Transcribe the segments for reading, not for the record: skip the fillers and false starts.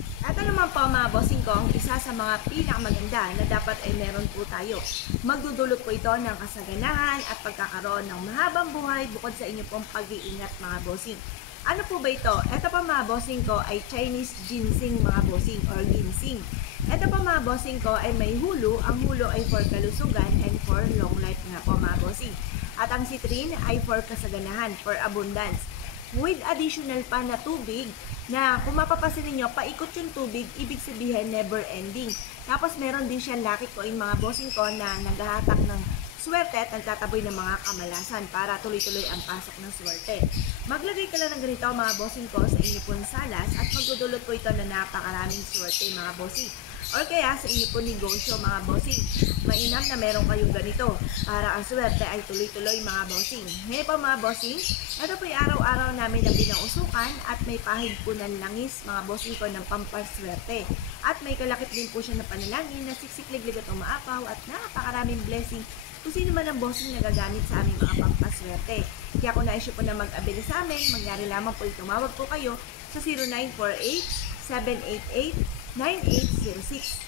Ito naman po mga bossing ko, ang isa sa mga pinakamaganda na dapat ay meron po tayo. Magdudulot po ito ng kasaganahan at pagkakaroon ng mahabang buhay bukod sa inyo pong pag-iingat mga bossing. Ano po ba ito? Ito po mga bossing ko ay Chinese ginseng mga bossing or ginseng. Ito po mga bossing ko ay may hulo. Ang hulo ay for kalusugan and for long life nga po mga bossing. At ang citrin ay for kasaganahan, for abundance. With additional pa na tubig na kung mapapasin ninyo, paikot yung tubig, ibig sabihin never ending. Tapos meron din siyang lucky coin mga bossing ko na naghahatak ng swerte at nagtataboy ng mga kamalasan para tuloy-tuloy ang pasok ng swerte. Maglagay ka lang ng ganito mga bossing ko sa inyo pong salas at magdudulot po ito na napakaraming swerte mga bossing. Or kaya sa inyo po negosyo mga bossing, mainam na meron kayong ganito para ang swerte ay tuloy-tuloy mga bossing. Ngayon po mga bossing, ito po yung araw-araw namin na pinausukan at may pahid po ng langis mga bossing ko ng pampaswerte. At may kalakip din po siya ng panalangin na siksikliglig at umaapaw at napakaraming blessing kung sino man ang bossing na gagamit sa aming mga pampaswerte. Kaya kung na-issue po na mag-abili sa amin, mangyari lamang po tumawag po kayo sa 0948-788-9806.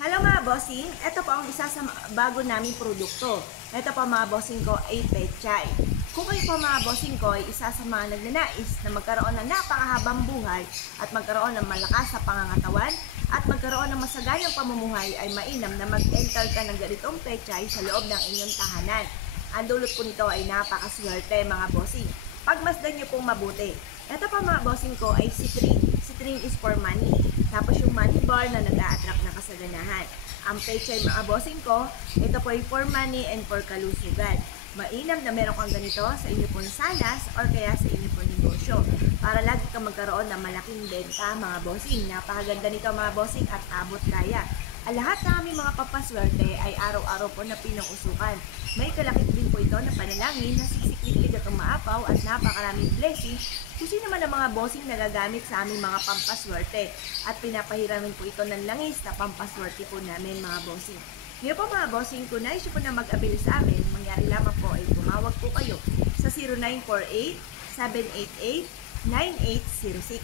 Hello mga bossing, ito po ang isa sa bago naming produkto. Ito po mga bossing ko ay pechay. Kung kayo po mga bossing ko ay isa sa mga nagnanais na magkaroon ng napakahabang buhay at magkaroon ng malakas sa pangangatawan at magkaroon ng masaganang pamumuhay, ay mainam na mag-enter ka ng ganitong pechay sa loob ng inyong tahanan. Ang dulot po nito ay napakaswerte mga bossing. Pagmasdan niyo pong mabuti. Ito pa mga bossing ko ay citrin. Citrin is for money. Tapos yung money bar na nag-a-attract ng kasaganahan. Ang pechay mga bossing ko, ito po ay for money and for kalusugan. Mainam na meron kang ganito sa inyo pong salas or kaya sa inyo pong negosyo para lagi kang magkaroon ng malaking benta mga bossing. Napakaganda nito mga bossing at abot kaya. Ang lahat ng aming mga papaswerte ay araw-araw po na pinausukan. May kalakip din po ito na panalangin na sisikliklig at umaapaw at napakaraming blessing kung sino man ang mga bossing na gagamit sa aming mga pampaswerte. At pinapahiramin po ito ng langis na pampaswerte po namin mga bossing. Ngayon po mga bossing, kung nais po na mag-avail sa amin, mangyari lamang po ay tumawag po kayo sa 0948-788-9806.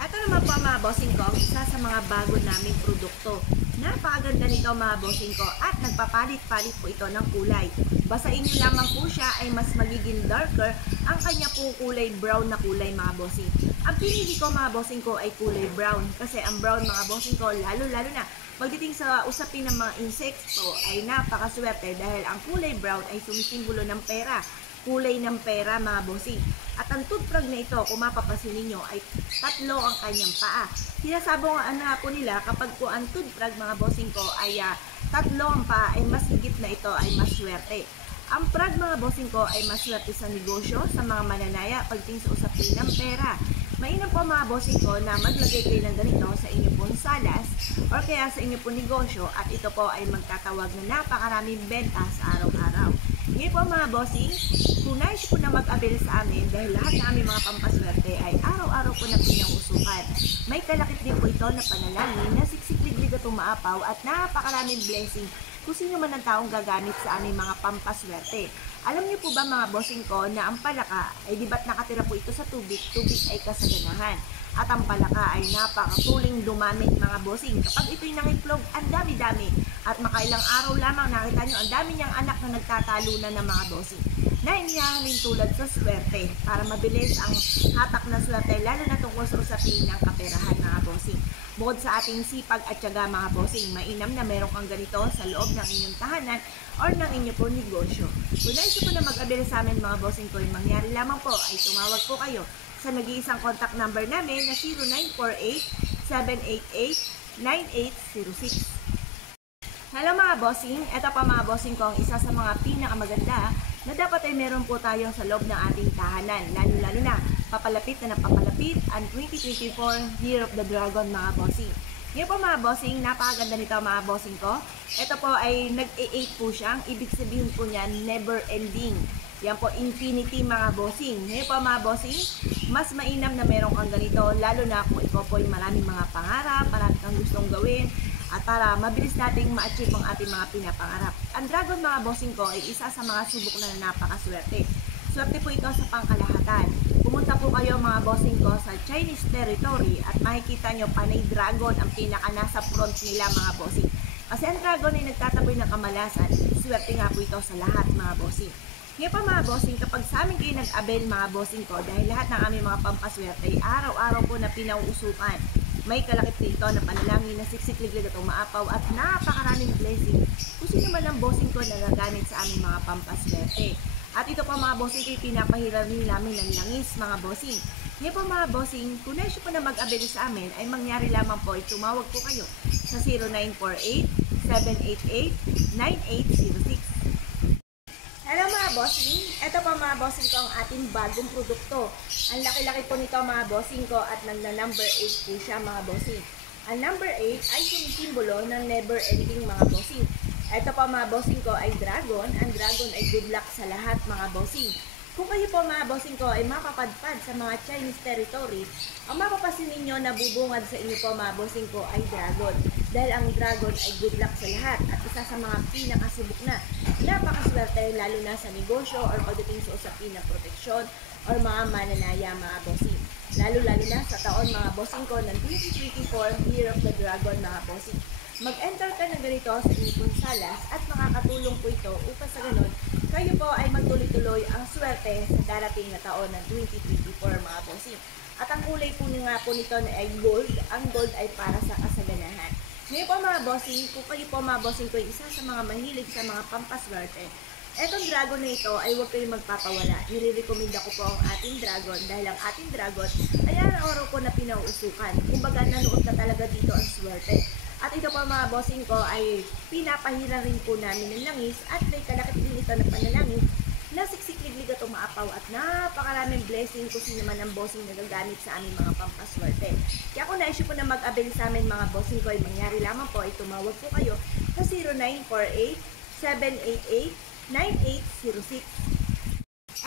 Ito naman po mga bossing ko, isa sa mga bago naming produkto. Napakaganda nito mga bossing ko at nagpapalit-palit po ito ng kulay. Basain nyo lamang po siya ay mas magiging darker ang kanya po kulay brown na kulay mga bossing. Ang pinili ko mga bossing ko ay kulay brown kasi ang brown mga bossing ko lalo-lalo na pagdating sa usapin ng mga insekto ay napakaswerte dahil ang kulay brown ay sumisimbolo ng pera. Kulay ng pera mga bossing. At ang toothbrush na ito, kung mapapasin ninyo, ay tatlo ang kanyang paa. Sinasabong po nila kapag po ang toothbrush mga bossing ko ay tatlo ang paa, ay mas higit na ito ay maswerte. Ang prag mga bossing ko ay maswerte sa negosyo, sa mga mananaya, pagdating sa usapin ng pera. Mainam po mga bossing ko na maglagay kayo ng ganito sa inyo pong salas or kaya sa inyo pong negosyo at ito po ay magtatawag na napakaraming benta sa araw-araw. Ngayon po mga bossing, kung nais po na mag-avail sa amin dahil lahat ng aming mga pampaswerte ay araw-araw po na pinangusukan. May kalakip din po ito na panalangin na siksikliglig at umaapaw at napakaraming blessing kung sino man ang taong gagamit sa aming mga pampaswerte. Alam niyo po ba mga bossing ko na ang palaka ay di ba't nakatira po ito sa tubig, tubig ay kasaganahan. At ang palaka ay napakatuling dumamit mga bossing. Kapag ito'y nangitlog, ang dami-dami. At makailang araw lamang nakita nyo, ang dami niyang anak na nagtatalunan ng mga bossing. Na inihahalin tulad sa swerte para mabilis ang hatak na swerte lalo na tungkol sa usapin ng kaperahan mga bossing. Bukod sa ating sipag at tiyaga mga bossing, mainam na meron kang ganito sa loob ng inyong tahanan or ng inyo po negosyo. Kung nais po na mag-avail sa amin mga bossing ko, mangyari lamang po ay tumawag po kayo sa nag-iisang contact number namin na 0948-788-9806. Hello mga bossing, ito pa mga bossing ko ang isa sa mga pinakamaganda na dapat ay meron po tayo sa loob ng ating tahanan. Lalo-lalo na, papalapit na napapalapit ang 2024 Year of the Dragon mga bossing. Ngayon po mga bossing, napakaganda nito mga bossing ko. Ito po ay nag-8 po siya, ibig sabihin po niya never ending. Yan po, infinity mga bossing. Ngayon po mga bossing, mas mainam na meron kang ganito, lalo na kung ikaw po ay maraming mga pangarap, marami kang gustong gawin, at para mabilis nating ma-achieve ang ating mga pinapangarap. Ang dragon mga bossing ko ay isa sa mga subok na napakaswerte. Swerte po ito sa pangkalahatan. pumunta po kayo mga bossing ko sa Chinese territory at makikita nyo panay dragon ang pinaka nasa front nila mga bossing. Kasi ang dragon ay nagtataboy ng kamalasan, swerte nga po ito sa lahat mga bossing. Ngayon pa mga bossing, kapag sa amin kayo nag-abel mga bossing ko, dahil lahat ng aming mga pampaswerte ay araw-araw po na pinauusukan. May kalakip dito na panalangin na siksik-liglig at umaapaw at napakaraming blessing kung sino man ang bossing ko na gagamit sa aming mga pampaswerte. At ito pa mga bossing ko, pinapahiram rin namin ng langis mga bossing. Ngayon po mga bossing, kung nais po na mag-abel sa amin, ay mangyari lamang po ay tumawag po kayo sa 0948-788-9806. Hello mga bossing, ito pa mga bossing ko ang ating bagong produkto. Ang laki-laki po nito mga bossing ko at nagna-number 8 po siya mga bossing. Ang number 8 ay sumisimbolo ng never ending mga bossing. Ito pa mga bossing ko ay dragon. Ang dragon ay good luck sa lahat mga bossing. Kung kayo po mga bossing ko ay mapapadpad sa mga Chinese territory, ang mapapasin ninyo na bubungad sa inyo po mga bossing ko ay dragon. Dahil ang dragon ay good luck sa lahat at isa sa mga pinakasubok na napakaswerte lalo na sa negosyo or pagdating sa usapin ng proteksyon or mga mananaya mga bossing. Lalo-lalo na sa taon mga bossing ko ng 2024 Year of the Dragon mga bossing. Mag-enter ka na ganito sa inyong salas at makakatulong po ito upang sa ganun kayo po ay magtuloy-tuloy ang swerte sa darating na taon ng 2024 mga bossing. At ang kulay po nga po nito na ay gold. Ang gold ay para sa kasaganahan. Ngayon po mga bossing, kung kayo po mga bossing ko isa sa mga mahilig sa mga pampaswerte, etong dragon na ito ay huwag kayong magpapawala. Nire-recommend ko po ang ating dragon dahil ang ating dragon ay araw-araw po na pinauusukan. Kumbaga nanood na talaga dito ang swerte. At ito po mga bossing ko ay pinapahira rin po namin ng langis at may kalakip din ito na panalangin na siksik-liglig at umaapaw at napakaraming blessing kung sino man ang bossing na gagamit sa aming mga pampaswerte. Kaya kung na-issue po na mag-abel sa amin mga bossing ko ay mangyari lamang po ay tumawag po kayo sa 0948-788-9806.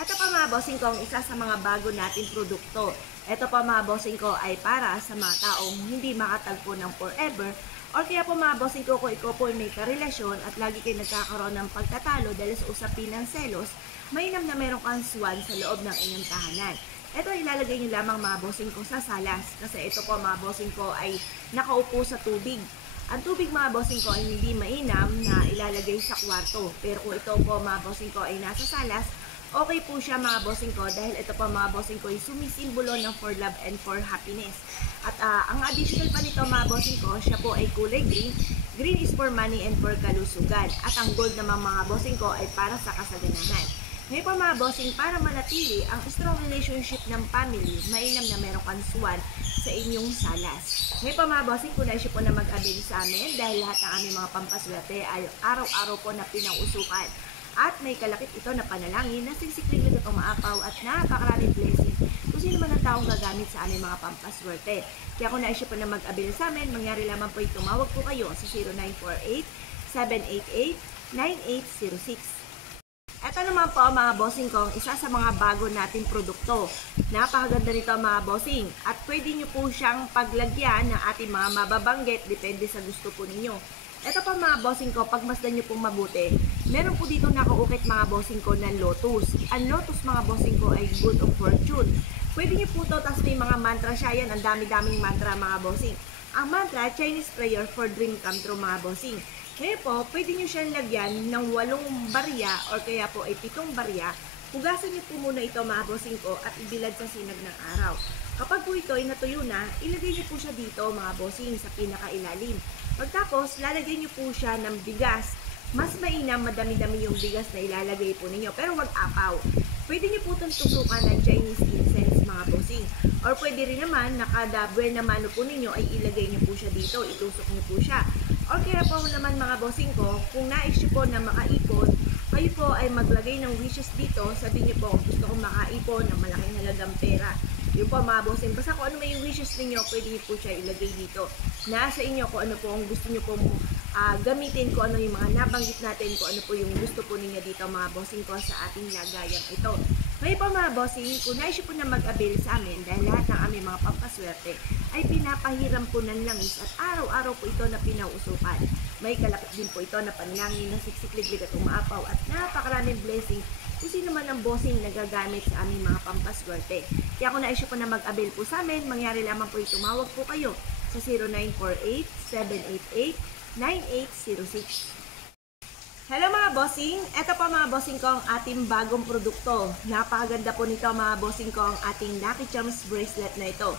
Ito pa mga bossing ko ang isa sa mga bago nating produkto. Ito pa mga bossing ko ay para sa mga taong hindi makatagpo ng forever or kaya po mga bossing ko kung ikaw po ay may karelasyon at lagi kayo nagkakaroon ng pagtatalo dahil sa usapin ng selos, mainam na meron kang swan sa loob ng inyong tahanan. Ito ilalagay nyo lamang mga bossing ko sa salas kasi ito po mga bossing ko ay nakaupo sa tubig. Ang tubig mga bossing ko ay hindi mainam na ilalagay sa kwarto. Pero kung ito po mga bossing ko ay nasa salas, okay po siya mga bossing ko dahil ito po mga bossing ko ay sumisimbolo ng for love and for happiness. At ang additional pa nito mga bossing ko, siya po ay kulay green. Green is for money and for kalusugan. At ang gold naman mga bossing ko ay para sa kasaganahan. Ngayon po mga bossing, para manatili ang strong relationship ng family, mainam na meron kang swan sa inyong salas. Ngayon po mga bossing, kung naisip po na mag-abel sa amin dahil lahat ng aming mga pampaswerte ay araw-araw po na pinausukan. At may kalakip ito na panalangin na siksik-liglig at umaapaw at napakaraming blessing kung sino man ang taong gagamit sa aming mga pampaswerte. Kaya kung naisip po na mag-abel sa amin, mangyari lamang po tumawag po kayo sa 0948-788-9806. Ito naman po mga bossing ko, isa sa mga bago nating produkto. Napakaganda nito mga bossing at pwede nyo po siyang paglagyan ng ating mga mababanggit depende sa gusto po ninyo. Ito pa mga bossing ko, pagmasdan nyo pong mabuti, meron po dito nakaukit mga bossing ko ng lotus. Ang lotus mga bossing ko ay good of fortune. Pwede nyo po ito, tapos may mga mantra siya yan, ang dami-daming mantra mga bossing. Ang mantra, Chinese prayer for dream come true mga bossing. Ngayon po, pwede nyo siyang lagyan ng 8 barya or kaya po ay 7 barya. Hugasan nyo po muna ito mga bossing ko at ibilad sa sinag ng araw. Kapag po ito ay natuyo na, ilagay nyo po siya dito mga bossing sa pinakailalim. Pagtapos, lalagay nyo po siya ng bigas. Mas mainam, madami-dami yung bigas na ilalagay po ninyo, pero wag apaw. Pwede nyo po itong tusukan ng Chinese incense mga bossing. Or pwede rin naman, nakadabwe na mano po ninyo ay ilagay nyo po siya dito, itusok nyo po siya. Or kaya po naman mga bossing ko, kung nais po na makaipon, kayo po ay maglagay ng wishes dito. Sabi niyo po, gusto kong makaipon ng malaking halagang pera. Yun po mga bossing, basta kung ano may wishes ninyo, pwede niyo po siya ilagay dito. Nasa inyo kung ano po ang gusto niyo po gamitin, kung ano yung mga nabanggit natin, kung ano po yung gusto po ninyo dito mga bossing ko sa ating lagayan ito. Ngayon po mga bossing, kung nais po na mag-avail sa amin dahil lahat ng aming mga pampaswerte ay pinapahiram po ng langis at araw-araw po ito na pinauusupan. May kalapit din po ito na panlangin na siksik-liglig at umaapaw at napakaraming blessing kung sino man ang bossing na gagamit sa aming mga pampaswerte. Kaya kung na-issue po na mag-avail po sa amin, mangyari lamang po tumawag po kayo sa 0948-788-9806. Hello mga bossing! Ito po mga bossing ko ang ating bagong produkto. Napakaganda po nito mga bossing ko ang ating Lucky Charms bracelet na ito.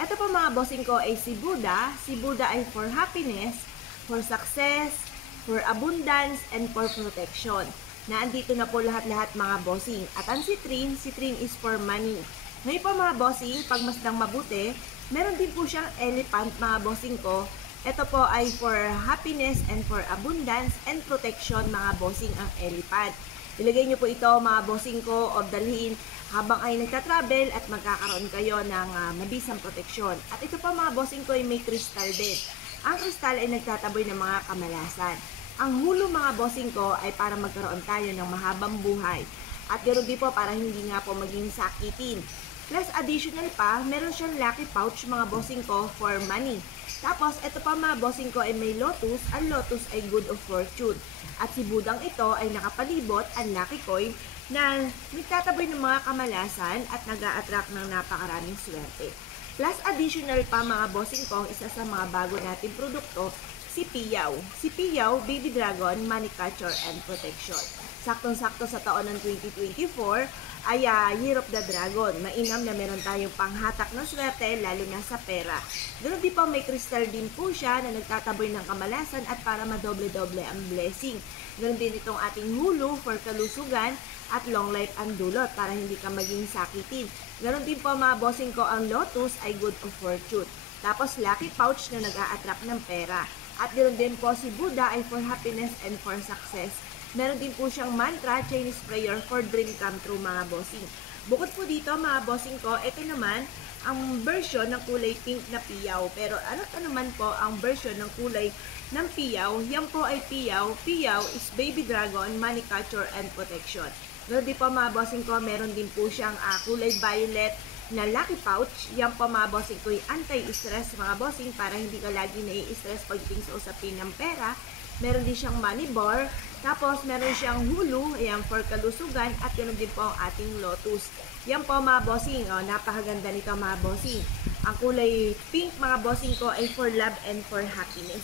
Ito po mga bossing ko ay si Buddha. Si Buddha ay for happiness, for success, for abundance, and for protection. Naandito na po lahat-lahat mga bossing. At ang si Trin is for money. Ngayon po mga bossing, pag masdang mabuti, meron din po siyang elephant mga bossing ko. Ito po ay for happiness and for abundance and protection mga bossing ang elephant. Ilagay niyo po ito mga bossing ko o dalhin habang ay nagka-travel at magkakaroon kayo ng mabisang proteksyon. At ito po mga bossing ko ay may crystal din. Ang crystal ay nagtataboy ng mga kamalasan. Ang hulo mga bossing ko ay para magkaroon tayo ng mahabang buhay. At ganoon din po para hindi nga po maging sakitin. Plus additional pa, meron siyang lucky pouch mga bossing ko for money. Tapos, ito pa mga bossing ko ay may lotus. Ang lotus ay good of fortune. At si Budang ito ay nakapalibot ang lucky coin na nagtataboy ng mga kamalasan at nag-a-attract ng napakaraming swerte. Plus additional pa mga bossing ko, isa sa mga bago nating produkto, si Piyaw. Si Piyaw, Baby Dragon, Money Catcher and Protection. Saktong-sakto sa taon ng 2024 ay Year of the Dragon. Mainam na meron tayong panghatak ng swerte, lalo na sa pera. Ganoon din po may crystal din po siya na nagtataboy ng kamalasan at para madoble-doble ang blessing. Ganoon din itong ating hulu for kalusugan at long life ang dulot para hindi ka maging sakitin. Ganoon din po mga bossing ko ang lotus ay good of fortune. Tapos lucky pouch na nag-a-attract ng pera. At ganoon din po si Buddha ay for happiness and for success. Meron din po siyang mantra, Chinese prayer for dream come true mga bossing. Bukod po dito mga bossing ko, ito naman ang version ng kulay pink na piyaw. Pero ano naman po ang version ng kulay ng piyaw? Yan po ay piyaw. Piyaw is baby dragon, money catcher and protection. Ganoon din po mga bossing ko, meron din po siyang kulay violet na lucky pouch. Yan po mga bossing ko ay anti-stress mga bossing para hindi ka lagi nai-stress pagdating sa usapin ng pera. Meron din siyang money bar, tapos meron siyang hulu, ayan, for kalusugan, at ganoon din po ang ating lotus. Yan po mga bossing, napakaganda nito mga bossing. Ang kulay pink mga bossing ko ay for love and for happiness.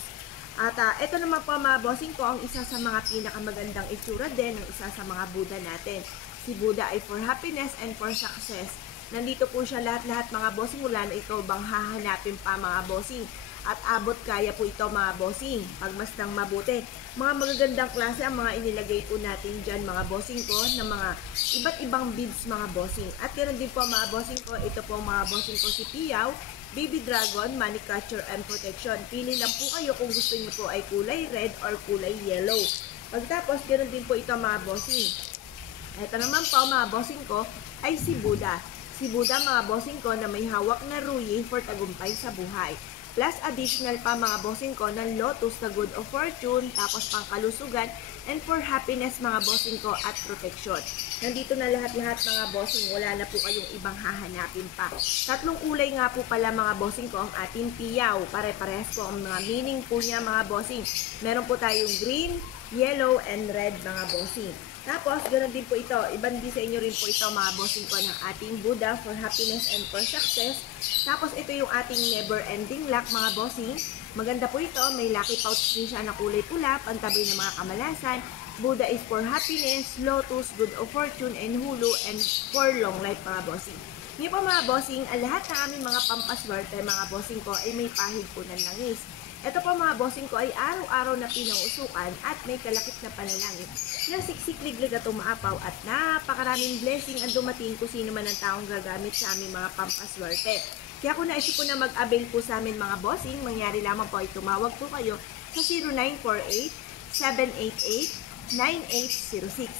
At ito naman po mga bossing ko, ang isa sa mga pinakamagandang itsura din ng isa sa mga Buddha natin. Si Buddha ay for happiness and for success. Nandito po siya lahat-lahat mga bossing, wala na ikaw bang hahanapin pa mga bossing. At abot kaya po ito mga bossing, pagmasdang mabuti. Mga magagandang klase ang mga inilagay po natin dyan mga bossing ko, ng mga iba't ibang beads mga bossing. At ganoon din po mga bossing ko, ito po mga bossing ko si Piyaw, Baby Dragon, Money Catcher and Protection. Pili lang po kayo kung gusto niyo po ay kulay red or kulay yellow. Pagtapos, ganoon din po ito mga bossing. Ito naman po mga bossing ko ay si Buddha. Si Buddha mga bossing ko na may hawak na ruyi for tagumpay sa buhay. Plus additional pa mga bossing ko ng lotus na good of fortune, tapos pang kalusugan, and for happiness mga bossing ko at protection. Nandito na lahat-lahat mga bossing, wala na po kayong ibang hahanapin pa. Tatlong kulay nga po pala mga bossing ko ang ating piyaw. Pare-parehas po ang mga meaning po niya mga bossing. Meron po tayong green, yellow, and red mga bossing. Tapos, ganoon din po ito. Ibandi sa inyo rin po ito mga bossing ko ng ating Buddha for happiness and for success. Tapos, ito yung ating never-ending luck mga bossing. Maganda po ito. May lucky pouch din siya na kulay pula, pantabi ng mga kamalasan. Buddha is for happiness, lotus, good of fortune, and hulu, and for long life mga bossing. Ngayon po mga bossing, ang lahat ng aming mga pampaswerte mga bossing ko ay may pahid po ng langis. Ito po mga bossing ko ay araw-araw na pinangusukan at may kalakip na panalangin na siksik-liglig at umaapaw at napakaraming blessing ang dumating kung sino man ang taong gagamit sa aming mga pampaswerte. Kaya kung naisip po na mag-avail po sa amin mga bossing, mangyari lamang po ay tumawag po kayo sa 0948-788-9806.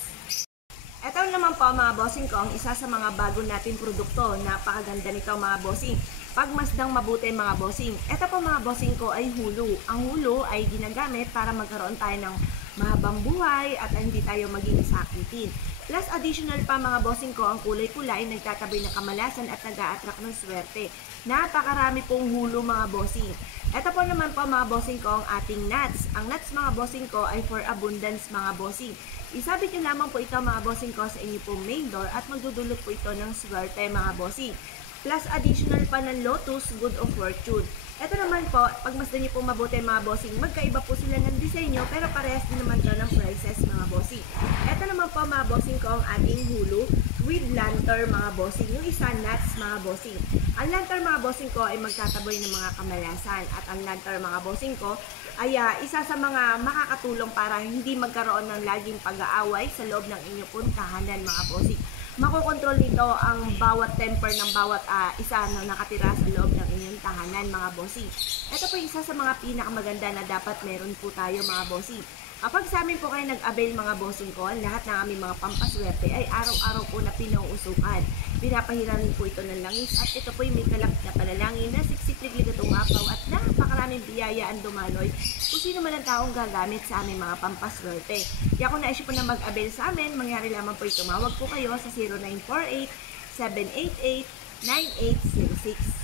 Ito naman po mga bossing ko, ang isa sa mga bago nating produkto. Napakaganda nito mga bossing. Pagmasdang mabuti mga bossing. Ito po mga bossing ko ay hulu. Ang hulu ay ginagamit para magkaroon tayo ng mahabang buhay at hindi tayo maging sakitin. Plus additional pa mga bossing ko, ang kulay-kulay, nagtataboy ng kamalasan at nag-a-attract ng swerte. Napakarami pong hulo mga bossing. Ito po naman po mga bossing ko ang ating nuts. Ang nuts mga bossing ko ay for abundance mga bossing. Isabit nyo lamang po ito mga bossing ko sa inyo pong main door at magdudulot po ito ng swerte mga bossing. Plus additional pa ng lotus, good of fortune. Ito naman po, pagmasdan niyo po mabuti mga bossing, magkaiba po sila ng disenyo pero parehas din naman ito ng prices mga bossing. Ito naman po mga bossing ko ang ating hulu with lantern mga bossing. Yung isa nuts mga bossing. Ang lantern mga bossing ko ay magtataboy ng mga kamalasan at ang lantern mga bossing ko ay isa sa mga makakatulong para hindi magkaroon ng laging pag-aaway sa loob ng inyong puntahanan mga bossing. Makokontrol nito ang bawat temper ng bawat isa na nakatira sa loob ng inyong tahanan mga bossing. Ito po isa sa mga pinakamaganda na dapat meron po tayo mga bossing. Kapag sa amin po kayo nag-avail mga bossing ko, lahat ng aming mga pampaswerte ay araw-araw po na pinauusukan. Pinapahiramin po ito ng langis at ito po may kalapit na panalangin na siksik ligatong apaw at napakaraming biyaya ang dumaloy kung sino man ang taong gagamit sa aming mga pampaswerte. Kaya kung naisip po na mag-avail sa amin, mangyari lamang po tumawag po kayo sa 0948-788-9806.